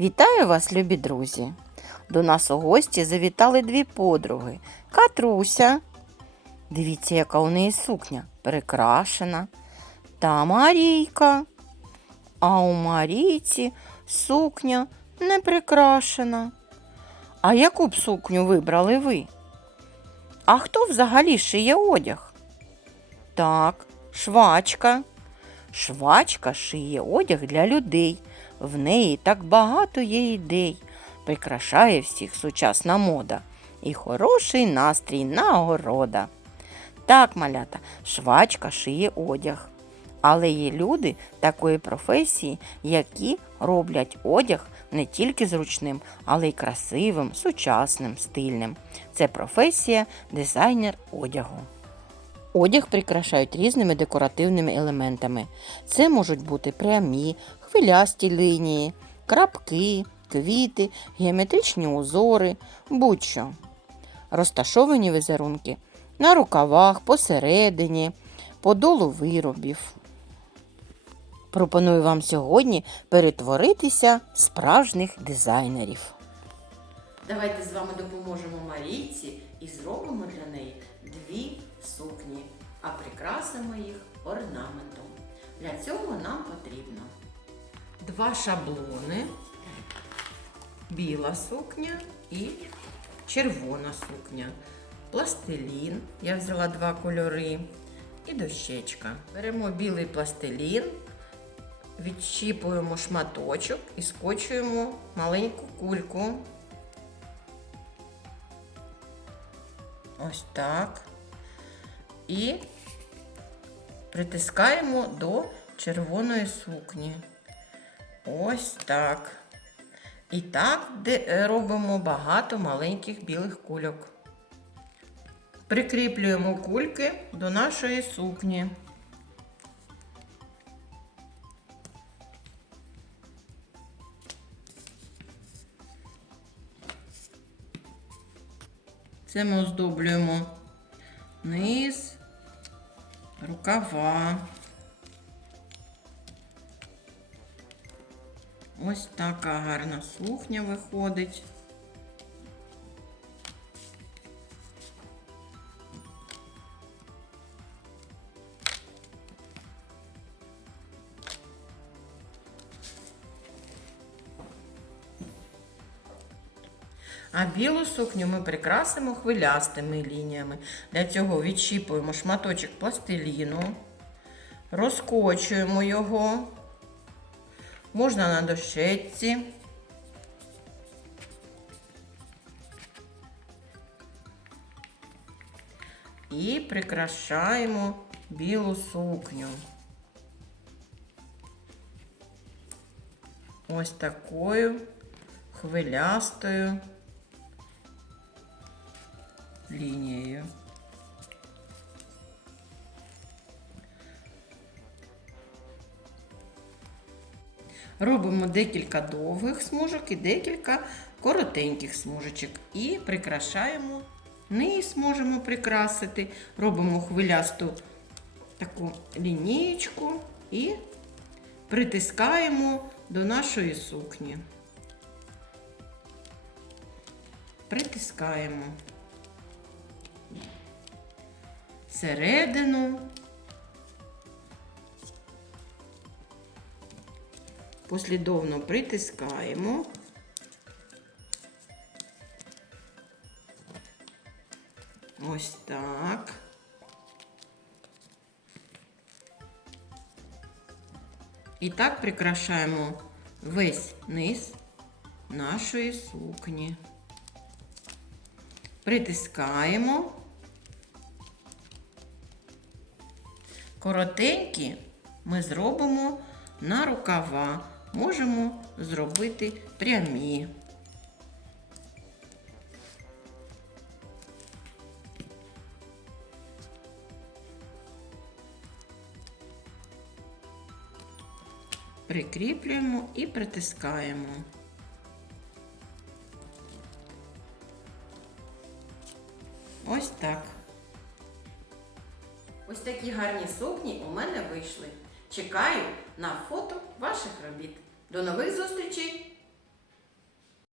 Вітаю вас, любі друзі! До нас у гості завітали дві подруги. Катруся. Дивіться, яка у неї сукня прикрашена. Та Марійка. А у Марійці сукня не прикрашена. А яку б сукню вибрали ви? А хто взагалі шиє одяг? Так, швачка. Швачка шиє одяг для людей. В неї так багато є ідей. Прикрашає всіх сучасна мода і хороший настрій нагорода. Так, малята, швачка шиє одяг. Але є люди такої професії, які роблять одяг не тільки зручним, але й красивим, сучасним, стильним. Це професія дизайнер одягу. Одяг прикрашають різними декоративними елементами. Це можуть бути прямі, хвилясті лінії, крапки, квіти, геометричні узори, будь-що. Розташовані візерунки на рукавах, посередині, по долу виробів. Пропоную вам сьогодні перетворитися справжніх дизайнерів. Давайте з вами допоможемо Марійці і зробимо для неї дві сукні, а прикрасимо їх орнаментом. Для цього нам потрібно два шаблони, біла сукня і червона сукня, пластилін. Я взяла два кольори і дощечка. Беремо білий пластилін, відщіпуємо шматочок і скочуємо маленьку кульку. Ось так. І притискаємо до червоної сукні. Ось так. І так е, робимо багато маленьких білих кульок. Прикріплюємо кульки до нашої сукні. Це ми оздоблюємо низ, рукава. Ось така гарна сукня виходить. А білу сукню ми прикрасимо хвилястими лініями. Для цього відщіпуємо шматочок пластиліну, розкочуємо його, можна на дощечці. І прикрашаємо білу сукню. Ось такою хвилястою лінією. Робимо декілька довгих смужок і декілька коротеньких смужечок. І прикрашаємо. Низ можемо прикрасити. Робимо хвилясту таку лінієчку і притискаємо до нашої сукні. Притискаємо. Середину. Послідовно притискаємо. Ось так. І так прикрашаємо весь низ нашої сукні. Притискаємо. Коротенькі ми зробимо на рукава. Можемо зробити прямі. Прикріплюємо і притискаємо. Ось так. Ось такі гарні сукні у мене вийшли. Чекаю на фото ваших робіт. До нових зустрічей!